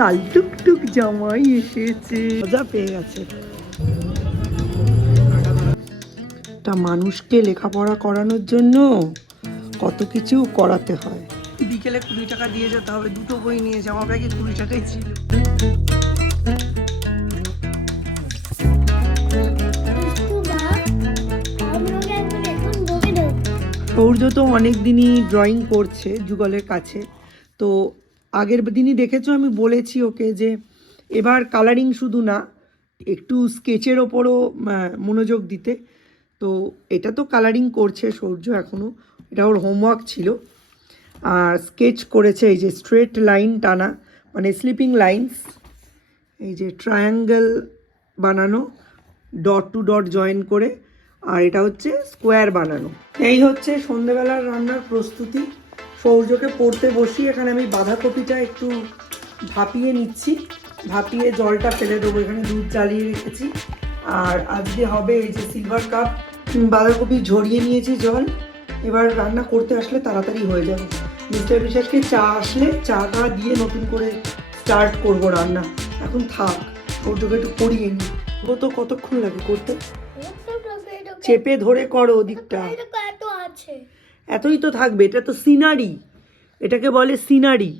লাল টুকটুক জামাই এসেছে, মজা পেয়ে গেছে। একটা মানুষকে লেখাপড়া করানোর জন্য কত কিছু করাতে হয়। বিকেলে 20 টাকা দিয়ে যেতে হবে, দুটো বই নিয়েছে, আমার ব্যাগে 20 টাকাই ছিল। সৌর্য তো অনেক দিনই ড্রয়িং করছে যুগলের কাছে। তো আগের দিনই দেখেছো আমি বলেছি ওকে যে এবার কালারিং শুধু না, একটু স্কেচের ওপরও মনোযোগ দিতে। তো এটা তো কালারিং করছে সৌর্য এখনও, এটা ওর হোমওয়ার্ক ছিল। আর স্কেচ করেছে এই যে স্ট্রেট লাইন টানা, মানে স্লিপিং লাইন্স, এই যে ট্রায়াঙ্গেল বানানো ডট টু ডট জয়েন করে, আর এটা হচ্ছে স্কোয়ার বানানো। এই হচ্ছে সন্ধেবেলার রান্নার প্রস্তুতি। সৌর্যকে পড়তে বসিয়ে এখানে আমি বাঁধাকপিটা একটু ভাপিয়ে নিচ্ছি, ভাপিয়ে জলটা ফেলে দেবো। এখানে দুধ জ্বালিয়ে রেখেছি। আর আজকে হবে এই যে সিলভার কাপ বাঁধাকপি ঝরিয়ে নিয়েছি জল। এবার রান্না করতে আসলে তাড়াতাড়ি হয়ে যাবে। মিস্টার বিশ্বাসকে চা আসলে চাটা দিয়ে নতুন করে স্টার্ট করব রান্না। এখন থাক, সৌর্যকে একটু পড়িয়ে নিই। ও তো কতক্ষণ লাগে করতে? চেপে ধরে করো ওদিকটা, এতই তো থাকবে। এটা তো সিনারি, এটাকে বলে সিনারি।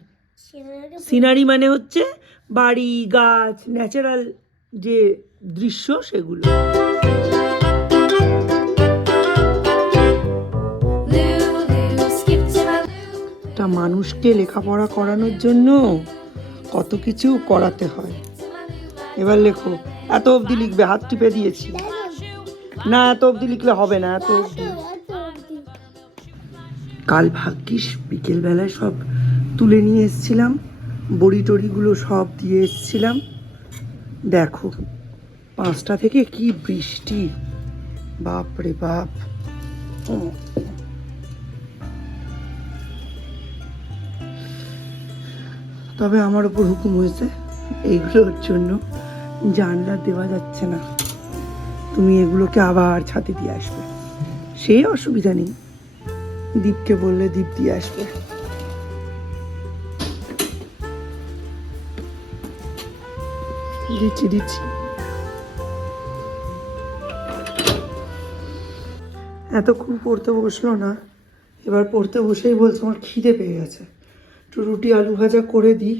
সিনারি মানে হচ্ছে বাড়ি, গাছ, ন্যাচারাল যে দৃশ্য সেগুলো। একটা মানুষকে লেখাপড়া করানোর জন্য কত কিছু করাতে হয়। এবার লেখো, এত অবধি লিখবে, হাত টিপে দিয়েছি। না, এত অবধি লিখলে হবে না, এত অবধি। কাল ভাগ্যিস বিকেলবেলায় সব তুলে নিয়ে এসেছিলাম, বড়ি টড়িগুলো সব দিয়ে এসেছিলাম। দেখো 5টা থেকে কি বৃষ্টি, বাপরে বাপ। তবে আমার ওপর হুকুম হয়েছে এইগুলোর জন্য জানলা দেওয়া যাচ্ছে না, তুমি এগুলোকে আবার ছাদে দিয়ে আসবে। সেই অসুবিধা নেই, দীপকে বললে দীপ দিয়ে আসবে। দিচ্ছি দিচ্ছি। এতক্ষণ পড়তে বসলো না, এবার পড়তে বসেই বলছে আমার খিদে পেয়ে গেছে, একটু রুটি আলু ভাজা করে দিই,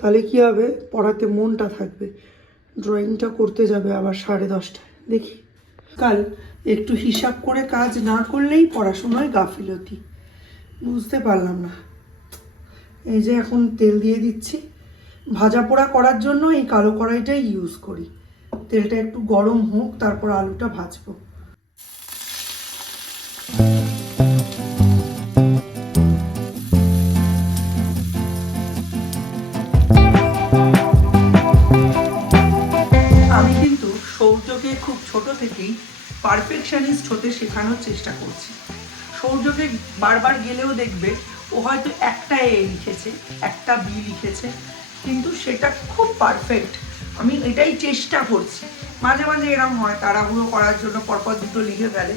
তাহলে কি হবে, পড়াতে মনটা থাকবে। ড্রয়িংটা করতে যাবে আবার 10:30টায়, দেখি। কাল একটু হিসাব করে কাজ না করলেই পড়াশোনায় গাফিলতি, বুঝতে পারলাম না। এই যে এখন তেল দিয়ে দিচ্ছি, ভাজা পোড়া করার জন্য এই কালো কড়াইটাই ইউজ করি। তেলটা একটু গরম হোক, তারপর আলুটা ভাজবো। আমি কিন্তু সৌর্যকে খুব ছোট থেকেই পারফেকশনিস্ট হতে শেখানোর চেষ্টা করছি। সৌর্যকে বারবার গেলেও দেখবে ও হয়তো একটা এ লিখেছে, একটা বি লিখেছে, কিন্তু সেটা খুব পারফেক্ট। আমি এটাই চেষ্টা করছি। মাঝে মাঝে এরকম হয়, তাড়াহুড়ো করার জন্য পরপর দুটো লিখে ফেলে,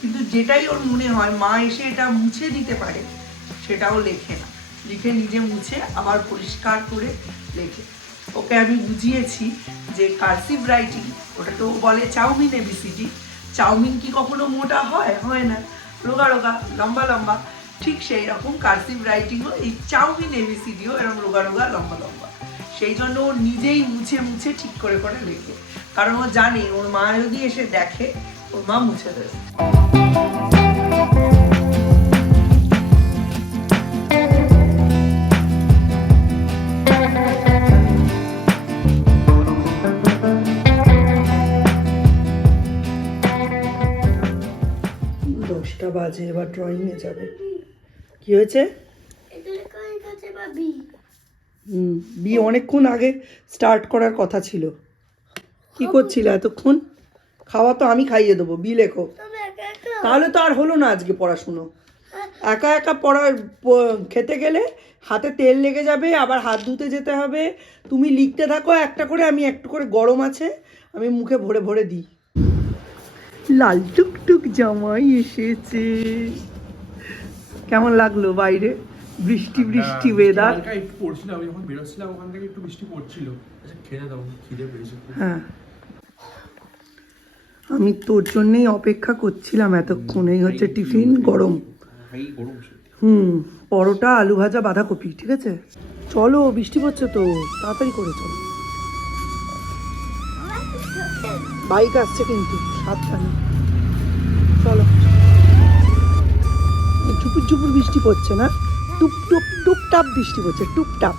কিন্তু যেটাই ওর মনে হয় মা এসে এটা মুছে দিতে পারে সেটাও লেখে না, লিখে নিজে মুছে আবার পরিষ্কার করে লেখে। ওকে আমি বুঝিয়েছি যে কার্সিভ রাইটিং, ওটা তো বলে চাউমিন এবিসিডি, চাউমিন কি কখনো মোটা হয়? হয় না, রোগা রোগা, লম্বা লম্বা। ঠিক সেই রকম কার্সিভ রাইটিংও, এই চাউমিন এবিসিডিও এরকম রোগা রোগা, লম্বা লম্বা। সেই জন্য ও নিজেই মুছে মুছে ঠিক করে করে লেখে, কারণ ও জানে ওর মা যদি এসে দেখে ওর মা মুছে দেবে। 10টা বাজে, এবার ড্রয়িংয়ে যাবে। কি হয়েছে? বি অনেকক্ষণ আগে স্টার্ট করার কথা ছিল। কি করছিলে এতক্ষণ? খাওয়া তো আমি খাইয়ে দেবো, বি লেখো। তাহলে তো আর হলো না আজকে পড়াশুনো। একা একা খেতে গেলে হাতে তেল লেগে যাবে, আবার হাত ধুতে যেতে হবে। তুমি লিখতে থাকো একটা করে, আমি একটু করে, গরম আছে আমি মুখে ভরে ভরে দিই। লাল টুকটুক জামাই এসেছে। কেমন লাগলো বাইরে? বৃষ্টি বৃষ্টি ওয়েদার। হালকা একটু পড়ছিল, আমি যখন বেরোচ্ছিলাম ওখান থেকে একটু বৃষ্টি পড়ছিল। আচ্ছা খেতে দাও, খিদে পেয়েছে। হ্যাঁ, আমি তোর জন্যই অপেক্ষা করছিলাম এতক্ষণ। এই হচ্ছে টিফিন গরম। পরোটা, আলু ভাজা, বাঁধাকপি। ঠিক আছে, চলো, বৃষ্টি পড়ছে তো, তাড়াতাড়ি করে চলো। বাইক আসছে কিন্তু, সাবধানে চলো। ঝুপুর ঝুপুর বৃষ্টি পড়ছে না, টুপ টুপ টুপটাপ বৃষ্টি পড়ছে, টুপটাপ।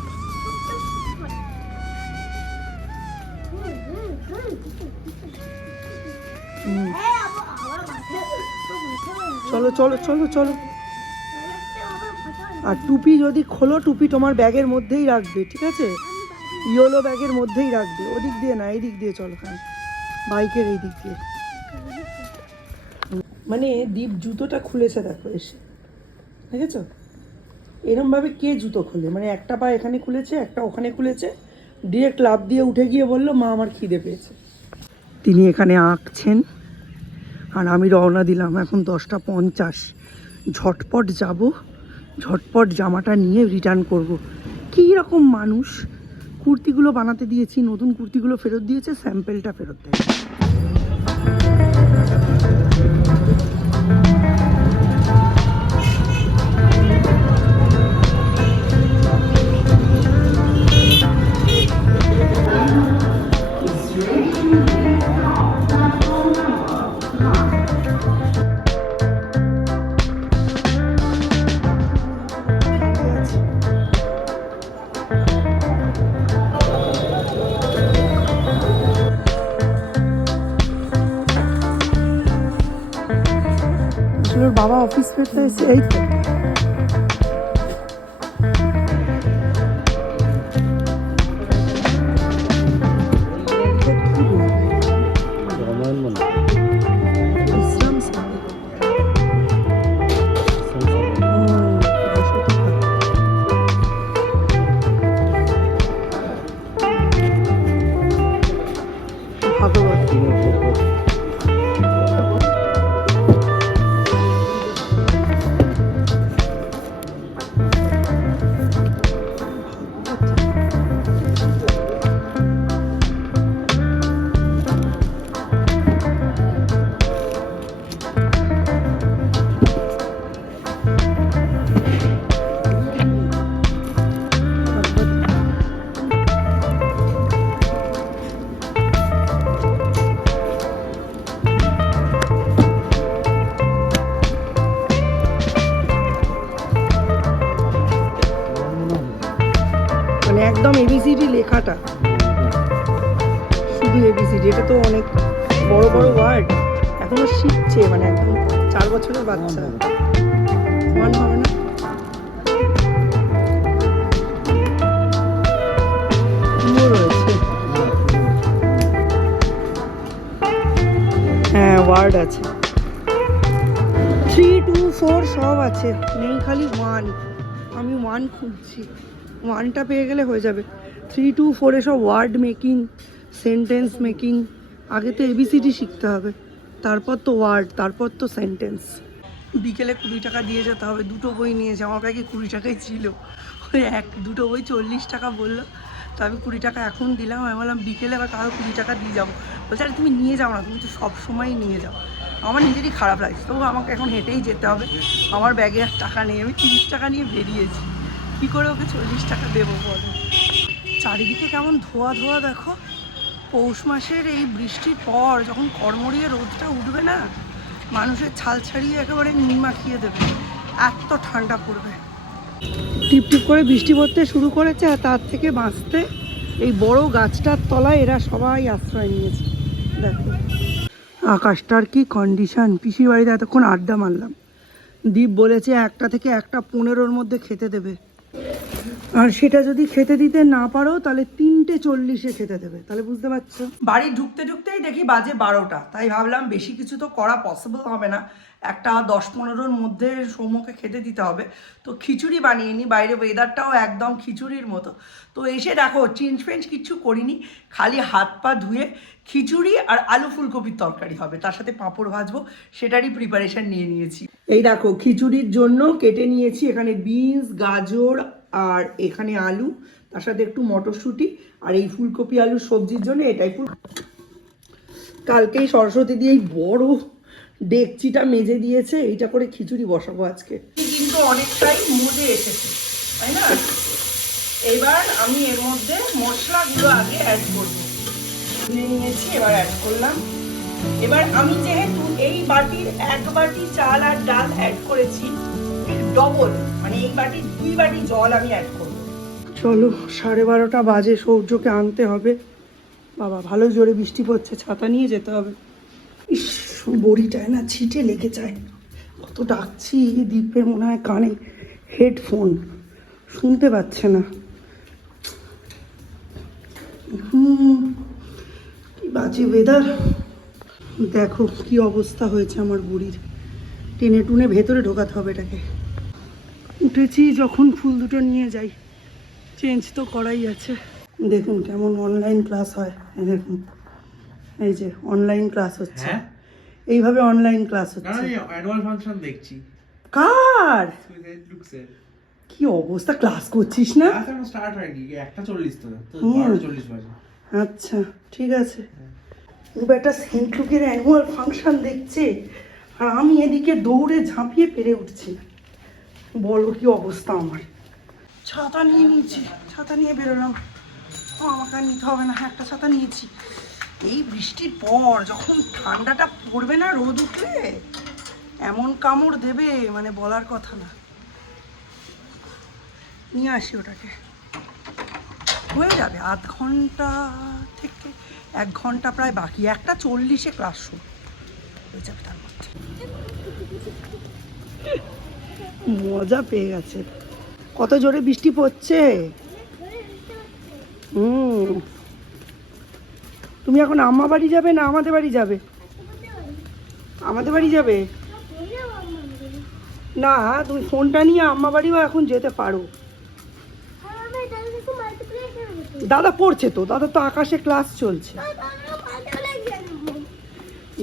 চলো চলো চলো চলো। আর টুপি যদি খোলো, টুপি তোমার ব্যাগের মধ্যেই রাখবে, ঠিক আছে? ইয়েলো ব্যাগের মধ্যেই রাখবে, ওদিক দিয়ে না, এই দিক দিয়ে চলো। হ্যাঁ, বাইকের এই দিক দিয়ে। মানে দীপ জুতোটা খুলেছে, দেখো এসে, দেখেছো? এরমভাবে কে জুতো খোলে? মানে একটা পা এখানে খুলেছে, একটা ওখানে খুলেছে, ডিরেক্ট লাফ দিয়ে উঠে গিয়ে বললো মা আমার খিদে পেয়েছে। তিনি এখানে আঁকছেন আর আমি রওনা দিলাম। এখন 10টা 50। ঝটপট যাব, ঝটপট জামাটা নিয়ে রিটার্ন করব। কী রকম মানুষ! কুর্তিগুলো বানাতে দিয়েছি, নতুন কুর্তিগুলো ফেরত দিয়েছে, স্যাম্পেলটা ফেরত দেয়। ওর বাবা অফিস ফেরতে এসে এই তো। মানে একদম এবিসিডি লেখাটা, শুধু এবিসিডি। এটা তো অনেক বড় বড় ওয়ার্ড, এখনো শিখছে, মানে একদম 4 বছরের বাচ্চা। ওয়ান হবে না? রয়েছে, হ্যাঁ ওয়ার্ড আছে, 3, 2, 4 সব আছে, নেই খালি 1। আমি 1 খুঁজছি, 1টা পেয়ে গেলে হয়ে যাবে। 3, 2, 4 এসব ওয়ার্ড মেকিং, সেন্টেন্স মেকিং। আগে তো এবিসিডি শিখতে হবে, তারপর তো ওয়ার্ড, তারপর তো সেন্টেন্স। বিকেলে 20 টাকা দিয়ে যেতে হবে। 2টো বই নিয়েছে, আমার ব্যাগে 20 টাকাই ছিল। ওই 2টো বই 40 টাকা বললো, তো আমি 20 টাকা এখন দিলাম। আমি বললাম বিকেলে আবার কারো 20 টাকা দিয়ে যাবো। বলছে আরে তুমি নিয়ে যাও না, তুমি তো সবসময়ই নিয়ে যাও। আমার নিজেরই খারাপ লাগছে, তবু আমাকে এখন হেঁটেই যেতে হবে। আমার ব্যাগে আর টাকা নেই, আমি 30 টাকা নিয়ে বেরিয়েছি। কী করে ওকে 40 টাকা দেবো বলো? চারিদিকে কেমন ধোয়া ধোয়া দেখো। পৌষ মাসের এই বৃষ্টির পর যখন কড়মড়িয়ে রোদটা উঠবে না, মানুষের ছাল ছাড়িয়ে একেবারে নুন মাখিয়ে দেবে, এত ঠান্ডা পড়বে। টিপ টিপ করে বৃষ্টি পড়তে শুরু করেছে, আর তার থেকে বাঁচতে এই বড় গাছটার তলায় এরা সবাই আশ্রয় নিয়েছে। দেখো আকাশটার কি কন্ডিশন। পিসির বাড়িতে এতক্ষণ আড্ডা মারলাম। দীপ বলেছে 1টা থেকে 1:15-র মধ্যে খেতে দেবে, আর সেটা যদি খেতে দিতে না পারো তাহলে 3:40-এ খেতে দেবে। তাহলে বুঝতে পারছো। বাড়ি ঢুকতে ঢুকতেই দেখি বাজে 12টা। তাই ভাবলাম বেশি কিছু তো করা পসিবল হবে না, একটা 10-15-র মধ্যে সৌম্যকে খেতে দিতে হবে। তো খিচুড়ি বানিয়ে নিই, বাইরে ওয়েদারটাও একদম খিচুড়ির মতো। তো এসে দেখো চেঞ্জ ফেঞ্জ কিচ্ছু করিনি, খালি হাত পা ধুয়ে খিচুড়ি আর আলু ফুলকপির তরকারি হবে, তার সাথে পাঁপড় ভাজবো, সেটারই প্রিপারেশন নিয়ে নিয়েছি। এই দেখো খিচুড়ির জন্য কেটে নিয়েছি এখানে বিনস, গাজর আর এখানে আলু, তার সাথে একটু মটরশুঁটি, আর এই ফুলকপি আলু সবজির জন্য এটাই কালকেই সরস্বতী দিয়ে এই বড় ডেকচিটা মেজে দিয়েছে, এইটা করে খিচুড়ি বসাবো আজকে। কিন্তু অনেকটাই মজে এসেছে, তাই না? এবার আমি এর মধ্যে মশলাগুলো আগে অ্যাড করবো। নিয়েছি, এবার অ্যাড করলাম। এবার আমি যেহেতু এই বাটির 1 বাটি চাল আর ডাল অ্যাড করেছি, ডবল মানে এই বাটির 2 বাটি জল আমি অ্যাড করব। চলো 12:30 বাজে, সূর্যকে আনতে হবে। বাবা ভালো জোরে বৃষ্টি পড়ছে, ছাতা নিয়ে যেতে হবে। ইস, বড়িটায় না ছিটে লেগে যায়। কত ডাকছি, দীপের মনে হয় কানে হেডফোন, শুনতে পাচ্ছে না। কি বাজে ওয়েদার। দেখো কি অবস্থা হয়েছে আমার বুড়ির, টেনে টুনে ভেতরে ঢোকাতে হবে এটাকে। উঠেছি যখন ফুল দুটো নিয়ে যাই, চেঞ্জ তো করাই আছে। দেখুন কেমন অনলাইন ক্লাস হয়, এই দেখুন, এই যে অনলাইন ক্লাস হচ্ছে। হ্যাঁ এইভাবে অনলাইন ক্লাস হচ্ছে। না অ্যানুয়াল ফাংশন দেখছি। কার লুকসের কি অবস্থা, ক্লাস করছিস না? ক্লাস এখন স্টার্ট হয়নি, 1:40 তো 12:40 বাজে। আচ্ছা ঠিক আছে। ও একটা সেন্ট লুকের অ্যানুয়াল ফাংশন দেখছে, আর আমি এদিকে দৌড়ে ঝাঁপিয়ে পেরে উঠছি। বলো কি অবস্থা আমার। ছাতা নিয়ে নিয়েছি, ছাতা নিয়ে বেরোলাম। ও আমাকে আর নিতে হবে না, একটা ছাতা নিয়েছি। এই বৃষ্টির পর যখন ঠান্ডাটা পড়বে না, রোদ উঠলে এমন কামড় দেবে মানে বলার কথা না। নিয়ে আসি ওটাকে, হয়ে যাবে আধ ঘন্টা থেকে 1 ঘন্টা প্রায় বাকি। 1:40 ক্লাস শুরু হয়ে যাবে, তার মধ্যে মজা পেয়ে গেছে। কত জোরে বৃষ্টি পড়ছে। তুমি এখন আম্মা বাড়ি যাবে না আমাদের বাড়ি যাবে? আমাদের বাড়ি যাবে না, তুমি ফোনটা নিয়ে আম্মা বাড়িও এখন যেতে পারো। দাদা পড়ছে তো, দাদা তো আকাশে ক্লাস চলছে।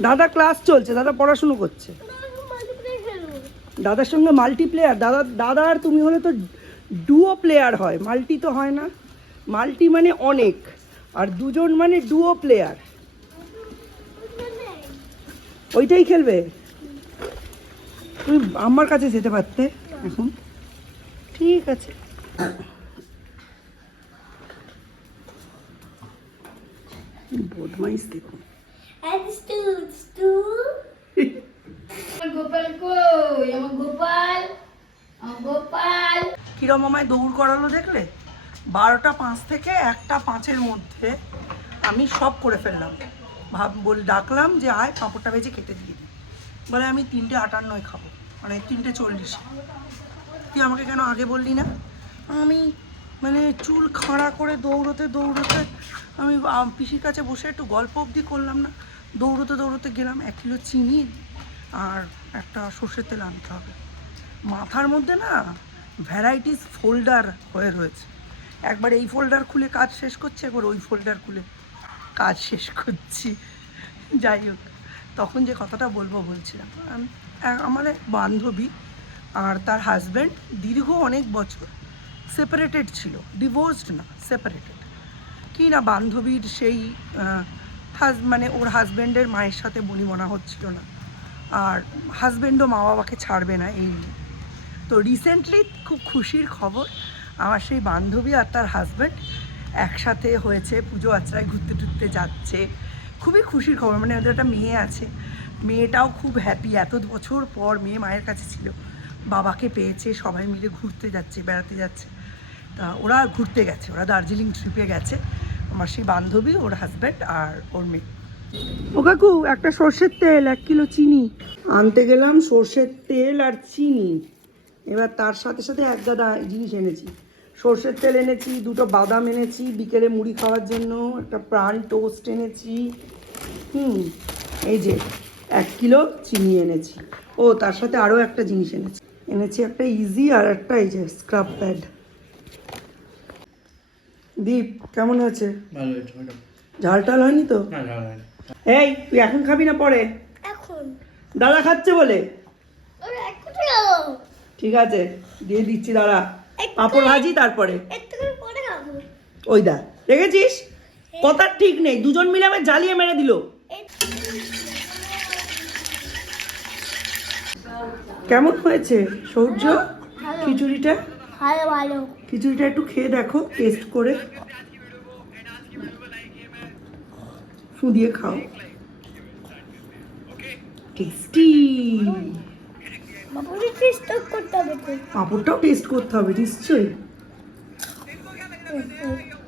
দাদা ক্লাস চলছে, দাদা পড়াশুনো করছে। দাদার সঙ্গে মাল্টিপ্লেয়ার, দাদা আর তুমি হলে তো ডুও প্লেয়ার হয়, মাল্টি তো হয় না। মাল্টি মানে অনেক, আর দুজন মানে ডুও প্লেয়ার। ওইটাই খেলবে। তুমি আমার কাছে যেতে পারতে এখন। ঠিক আছে, বদমাইশ দেখুন। কিরম আমায় দৌড় করালো দেখলে? 12:05 থেকে 1:05 মধ্যে আমি সব করে ফেললাম। ডাকলাম যে আয় পাঁপড়টা ভেজে কেটে দিয়ে দিই, বলে আমি 3:58 খাবো, মানে 3:40। তুই আমাকে কেন আগে বললি না? আমি মানে চুল খাড়া করে দৌড়তে দৌড়তে আমি পিসির কাছে বসে একটু গল্প অবধি করলাম না, দৌড়তে দৌড়তে গেলাম। 1 কিলো চিনি আর একটা সর্ষের তেল আনতে হবে। মাথার মধ্যে না ভ্যারাইটিস ফোল্ডার হয়ে রয়েছে। একবার এই ফোল্ডার খুলে কাজ শেষ করছি, একবার ওই ফোল্ডার খুলে কাজ শেষ করছি। যাই হোক, তখন যে কথাটা বলছিলাম, আমার এক বান্ধবী আর তার হাজব্যান্ড দীর্ঘ অনেক বছর সেপারেটেড ছিল, ডিভোর্সড না, সেপারেটেড। কি না বান্ধবীর সেই মানে ওর হাজব্যান্ডের মায়ের সাথে বনিবনা হচ্ছিল না, আর হাজব্যান্ডও মা বাবাকে ছাড়বে না, এই নিয়ে। তো রিসেন্টলি খুব খুশির খবর, আমার সেই বান্ধবী আর তার হাজব্যান্ড একসাথে হয়েছে, পুজো আচরায় ঘুরতে টুরতে যাচ্ছে। খুবই খুশির খবর, মানে ওদের একটা মেয়ে আছে, মেয়েটাও খুব হ্যাপি। এত বছর পর মেয়ে মায়ের কাছে ছিল, বাবাকে পেয়েছে, সবাই মিলে ঘুরতে যাচ্ছে, বেড়াতে যাচ্ছে। তা ওরা ঘুরতে গেছে, ওরা দার্জিলিং ট্রিপে গেছে, আমার সেই বান্ধবী, ওর হাজব্যান্ড আর ওর মেয়ে। ও কাকু, একটা সর্ষের তেল, 1 কিলো চিনি আনতে গেলাম। সর্ষের তেল আর চিনি, এবার তার সাথে সাথে 1 গাদা জিনিস এনেছি। সর্ষের তেল এনেছি, 2টো বাদাম এনেছি বিকেলে মুড়ি খাওয়ার জন্য, একটা প্রাণ টোস্ট এনেছি। এই যে 1 কিলো চিনি এনেছি। ও তার সাথে আরও একটা জিনিস এনেছি একটা ইজি আর একটা এই যে স্ক্রাব প্যাড। দীপ কেমন হয়েছে? ভালো হয়েছে ম্যাডাম। ঝাল টাল হয়নি তো? না ঝাল হয়নি। এই তুই এখন খাবি না পরে? এখন দাদা খাচ্ছে বলে। ওরা এখন ঠিক আছে, দিয়ে দিচ্ছি, দাঁড়া। পাঁপড় ভাজি তারপরে ওই দা দেখেছিস, কথার ঠিক নেই, দুজন মিলে আমার জ্বালিয়ে মেরে দিল। কেমন হয়েছে সূর্য খিচুড়িটা? ভালো খিচুড়িটা একটু খেয়ে দেখো, টেস্ট করে ফু দিয়ে খাও, টেস্টি। পাঁপড়টাও টেস্ট করতে হবে নিশ্চয়ই,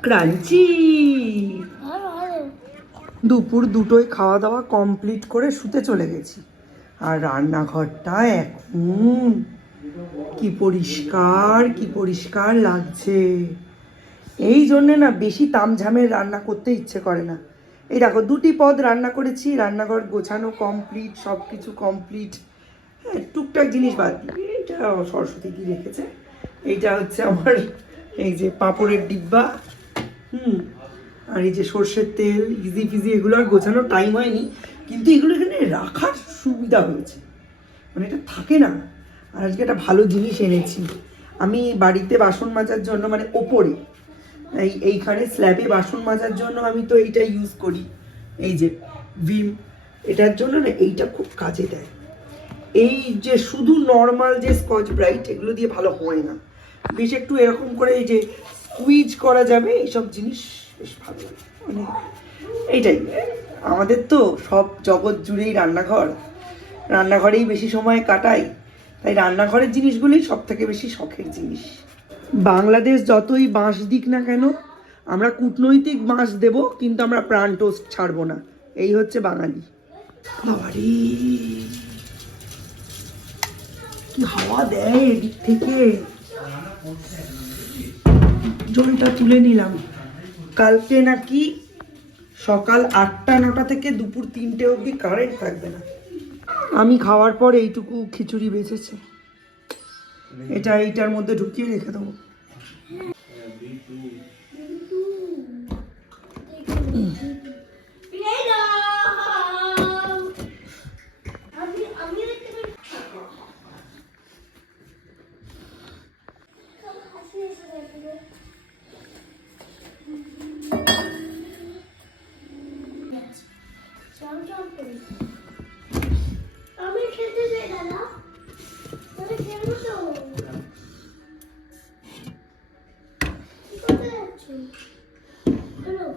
ক্রাঞ্চি। দুপুর দুটোয় খাওয়া দাওয়া কমপ্লিট করে শুতে চলে গেছি, আর রান্নাঘরটা এখন কি পরিষ্কার কি পরিষ্কার লাগছে। এই জন্যে না বেশি তামঝামের রান্না করতে ইচ্ছে করে না। এই দেখো 2টি পদ রান্না করেছি, রান্নাঘর গোছানো কমপ্লিট, সব কিছু কমপ্লিট। হ্যাঁ, টুকটাক জিনিস বাদ দিয়ে এইটা সরস্বতী কি রেখেছে, এইটা হচ্ছে আমার এই যে পাঁপড়ের ডিব্বা, আর এই যে সর্ষের তেল, ইজি ফিজি, এগুলো আর গোছানোর টাইম হয়নি, কিন্তু এগুলো এখানে রাখার সুবিধা হয়েছে, মানে এটা থাকে না। আর আজকে একটা ভালো জিনিস এনেছি আমি বাড়িতে বাসন মাজার জন্য, মানে ওপরে এইখানে স্ল্যাবে বাসন মাজার জন্য আমি তো এইটা ইউজ করি, এই যে ভিম, এটার জন্য না এইটা খুব কাজে দেয়। এই যে শুধু নর্মাল যে স্কচ ব্রাইট, এগুলো দিয়ে ভালো হয় না, বেশ একটু এরকম করে এই যে স্কুইজ করা যাবে, এইসব জিনিস বেশ ভালো লাগে। মানে এইটাই, আমাদের তো সব জগৎ জুড়েই রান্নাঘরেই বেশি সময় কাটাই, তাই রান্নাঘরের জিনিসগুলোই সব থেকে বেশি শখের জিনিস। বাংলাদেশ যতই বাঁশ দিক না কেন, আমরা কূটনৈতিক বাঁশ দেব, কিন্তু আমরা প্রাণ টোস্ট ছাড়বো না, এই হচ্ছে বাঙালি। বাবারে কি হাওয়া দেয় এদিক থেকে। জলটা তুলে নিলাম। কালকে নাকি সকাল 8টা-9টা থেকে দুপুর 3টে অবধি কারেন্ট থাকবে না। আমি খাওয়ার পর এইটুকু খিচুড়ি বেঁচেছে, এটা এইটার মধ্যে ঢুকিয়ে রেখে দেবো। আমি খেতে চাই দাদা, আমি খেলবো তো। কোথায় যাচ্ছ? চলো,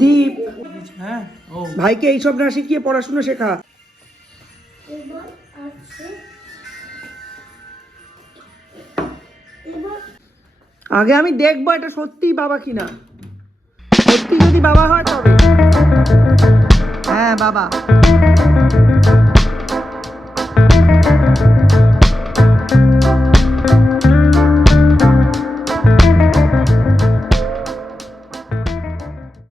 দীপ, হ্যাঁ, ও ভাইকে এইসব না শিখিয়ে পড়াশোনা শেখা। এবার আছে, এবার আগে আমি দেখবো এটা সত্যিই বাবা কিনা, সত্যি যদি বাবা হয় তবে। হ্যাঁ বাবা।